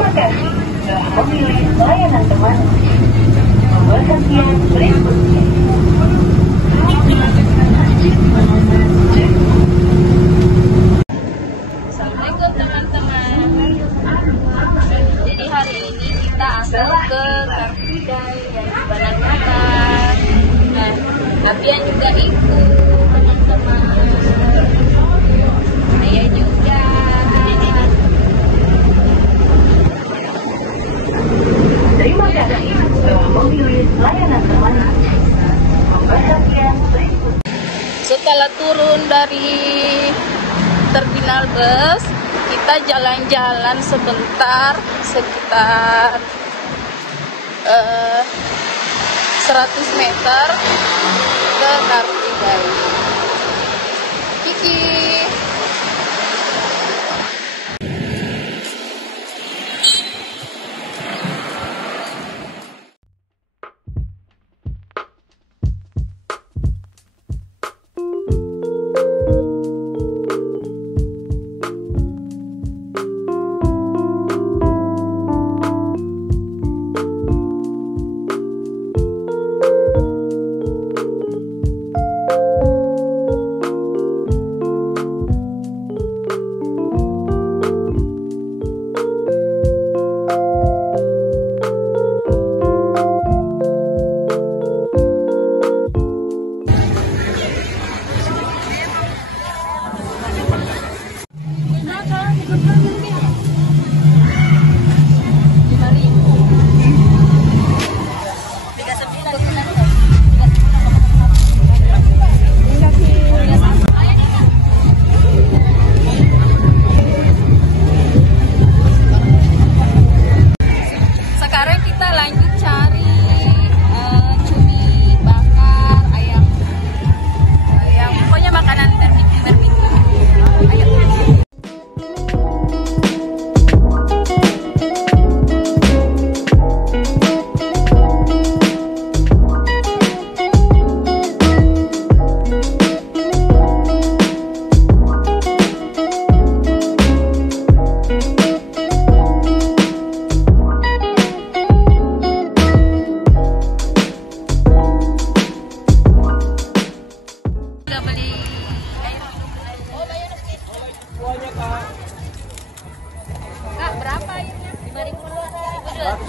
Terima kasih telah memilih layanan teman. Nomor sekian berikutnya. Assalamualaikum teman-teman. Jadi hari ini kita akan ke Karena dan Banyak. Nah, Abian juga ikut teman-teman. Saya juga. Terima kasih telah memilih layanan teman. Nomor sekian berikutnya. Setelah turun dari terminal bus, kita jalan-jalan sebentar sekitar 100 meter ke Karena. Kiki.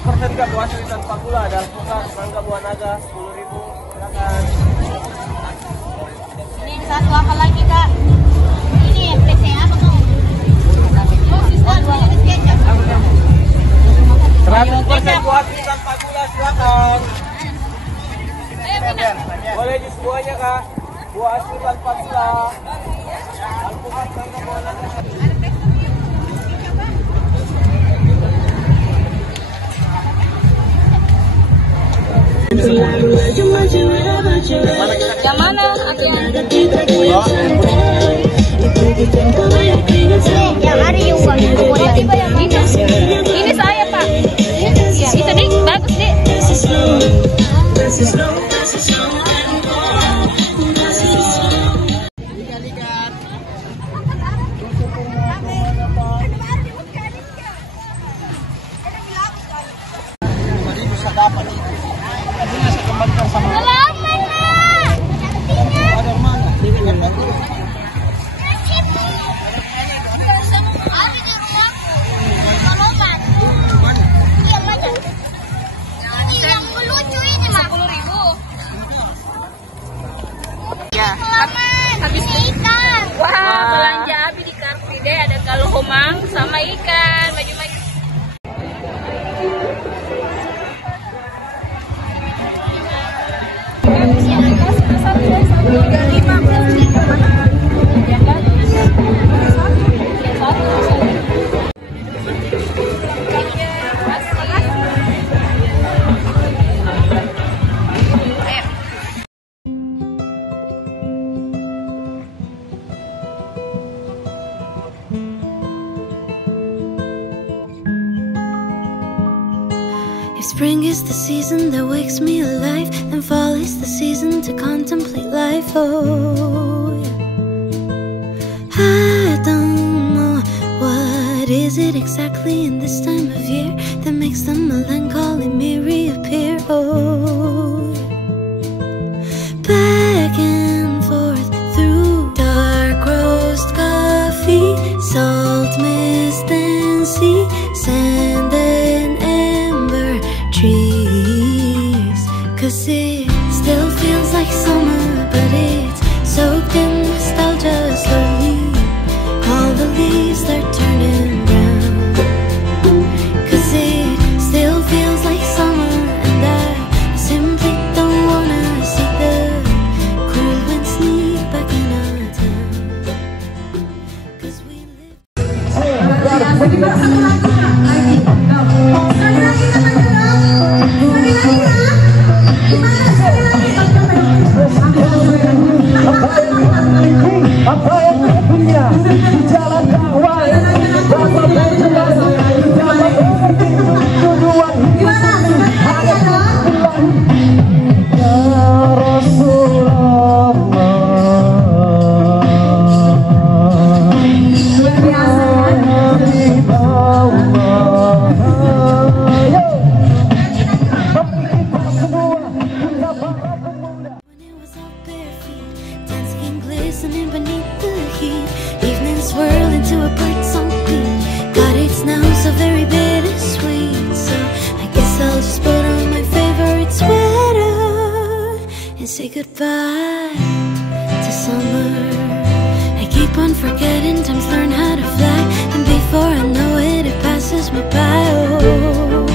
Persen Kak, buah asli tanpa gula, ada alpukat, mangga buah naga, 10.000, silakan. Ini satu apa lagi Kak? Ini PC apa tuh? Oh, siswan, kecap. 100% buah asli tanpa gula, silakan. Boleh jus buahnya Kak, buah asli tanpa gula, alpukat, mangga buah naga. Yang mana? Yang ada juga. Ini saya Pak. Itu nih bagus deh. Tadi bisa dapat itu. Tadi saya kembalikan sama. Ada mana? Habis ikan. Wah, belanja habis di Karena ada Kalomang sama ikan, baju-baju. If spring is the season that wakes me alive, and fall is the season to contemplate life. Oh, yeah. I don't know what is is it exactly in this time of year that makes the melancholy me reappear? Oh, back and forth through dark roast coffee, salt mist and sea, sand and amber trees. 'Cause it still feels like summer, but it's soaked in nostalgia slowly. All the leaves start turning brown. 'Cause it still feels like summer, and I simply don't wanna see the cool wind sneak back in our town. 'Cause we live. Apa yang punya jalan dakwah, bapak berjelas, bapak tujuan ya Rasulullah. Listening beneath the heat, evening swirl into a bird-song beat. God, it's now so very bittersweet. So I guess I'll just put on my favorite sweater and say goodbye to summer. I keep on forgetting times learn how to fly, and before I know it, it passes me by. Oh,